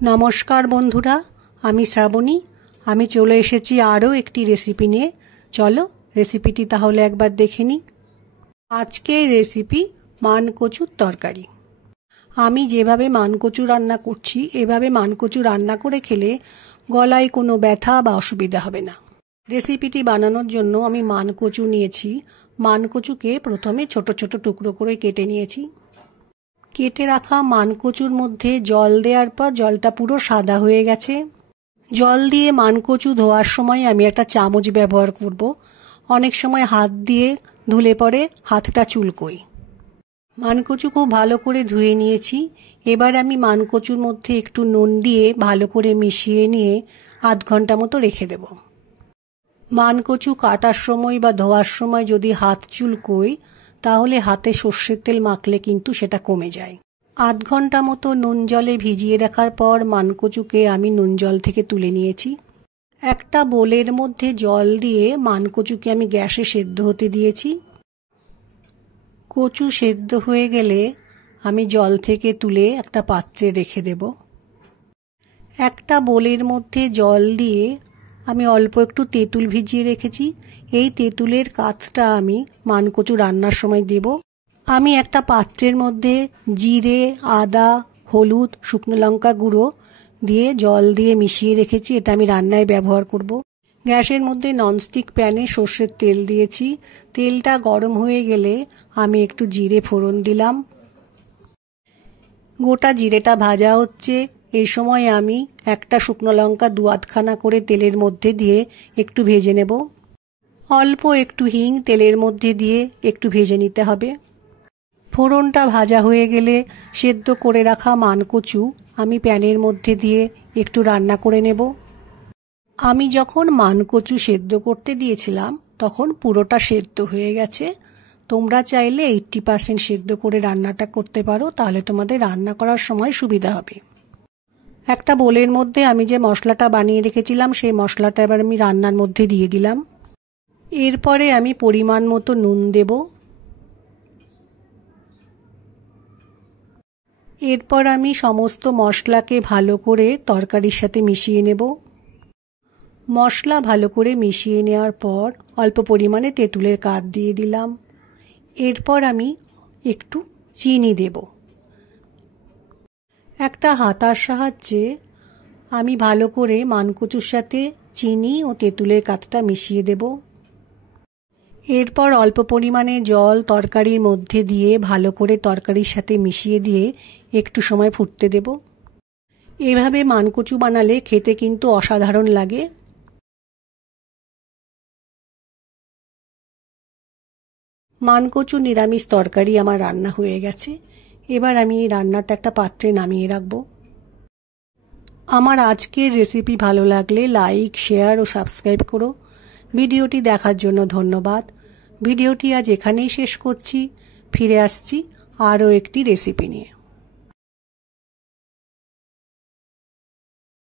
नमस्कार बंधुरा, आमी श्रावणी। आमी चले एसेछि आरो एकटी रेसिपि निये। चलो रेसिपिटी ताहले एकबार देखे निই। आजकेर रेसिपि मानकचुर तरकारी। आमी जेभाবে मानकचु रान्ना करछि एभाবে मानकचु रान्ना करे खेले गलाय कोनो व्यथा बा असुविधा होबे ना। रेसिपिटी बानानोर जन्य आमी मानकचु निয়েছি। मानकचुके प्रथमे छोटो छोटो टुकरो करे केटे निয়েছি। केटे रखा मानकचुर मध्य जल देওয়ার पर जलटा पुरो सादा हये गेছে। जल दिए मानकचु धोয়ার समय आमी একটা চামচ ব্যবহার করব। অনেক সময় হাত দিয়ে ধুলে পরে হাতটা চুলকোয়। মানকচু খুব ভালো করে ধুয়ে নিয়েছি। এবার আমি মানকচুর মধ্যে একটু নুন দিয়ে ভালো করে মিশিয়ে নিয়ে আধ ঘন্টা মতো রেখে দেব। মানকচু কাটার সময় বা ধোয়ার সময় যদি হাত চুলকোয় তাহলে হাতে সরষের তেল মাখলে কিন্তু সেটা কমে যায়। আধ ঘন্টা মতো নুন জলে ভিজিয়ে রাখার পর মানকচুকে আমি নুন জল থেকে তুলে নিয়েছি। একটা বোলের মধ্যে জল দিয়ে মানকচুকে আমি গ্যাসে সেদ্ধ হতে দিয়েছি। কচু সেদ্ধ হয়ে গেলে আমি জল থেকে তুলে একটা পাত্রে রেখে দেব। একটা বোলের মধ্যে জল দিয়ে আমি অল্প একটু তেঁতুল ভিজিয়ে রেখেছি। এই তেঁতুলের কাঠটা আমি মানকচু রান্নার সময় দেব। আমি একটা পাত্রের মধ্যে জিরে, আদা, হলুদ, শুকনো লঙ্কা গুঁড়ো দিয়ে জল দিয়ে মিশিয়ে রেখেছি। এটা আমি রান্নায় ব্যবহার করব। গ্যাসের মধ্যে ননস্টিক প্যানে সর্ষের তেল দিয়েছি। তেলটা গরম হয়ে গেলে আমি একটু জিরে ফোড়ন দিলাম। গোটা জিরেটা ভাজা হচ্ছে। এই সময় আমি একটা শুকনো লঙ্কা দু আধখানা করে তেলের মধ্যে দিয়ে একটু ভেজে নেব। অল্প একটু হিং তেলের মধ্যে দিয়ে একটু ভেজে নিতে হবে। ফোড়নটা ভাজা হয়ে গেলে সেদ্ধ করে রাখা মানকচু আমি প্যানের মধ্যে দিয়ে একটু রান্না করে নেব। আমি যখন মানকচু সেদ্ধ করতে দিয়েছিলাম তখন পুরোটা সেদ্ধ হয়ে গেছে। তোমরা চাইলে 80% সেদ্ধ করে রান্নাটা করতে পারো, তাহলে তোমাদের রান্না করার সময় সুবিধা হবে। একটা বোলের মধ্যে আমি যে মশলাটা বানিয়ে রেখেছিলাম সেই মশলাটা এবার আমি রান্নার মধ্যে দিয়ে দিলাম। এরপরে আমি পরিমাণ মতো নুন দেব। এরপর আমি সমস্ত মশলাকে ভালো করে তরকারির সাথে মিশিয়ে নেব। মশলা ভালো করে মিশিয়ে নেওয়ার পর অল্প পরিমাণে তেঁতুলের কাঠ দিয়ে দিলাম। এরপর আমি একটু চিনি দেব। একটা হাতার সাহায্যে আমি ভালো করে মানকচুর সাথে চিনি ও তেঁতুলের কাঠটা মিশিয়ে দেব। এরপর অল্প পরিমাণে জল তরকারির মধ্যে দিয়ে ভালো করে তরকারির সাথে মিশিয়ে দিয়ে একটু সময় ফুটতে দেব। এভাবে মানকচু বানালে খেতে কিন্তু অসাধারণ লাগে। মানকচু নিরামিষ তরকারি আমার রান্না হয়ে গেছে। এবার আমি এই রান্নাটা একটা পাত্রে নামিয়ে রাখব। আমার আজকের রেসিপি ভালো লাগলে লাইক, শেয়ার ও সাবস্ক্রাইব করো। ভিডিওটি দেখার জন্য ধন্যবাদ। ভিডিওটি আজ এখানেই শেষ করছি। ফিরে আসছি আরও একটি রেসিপি নিয়ে।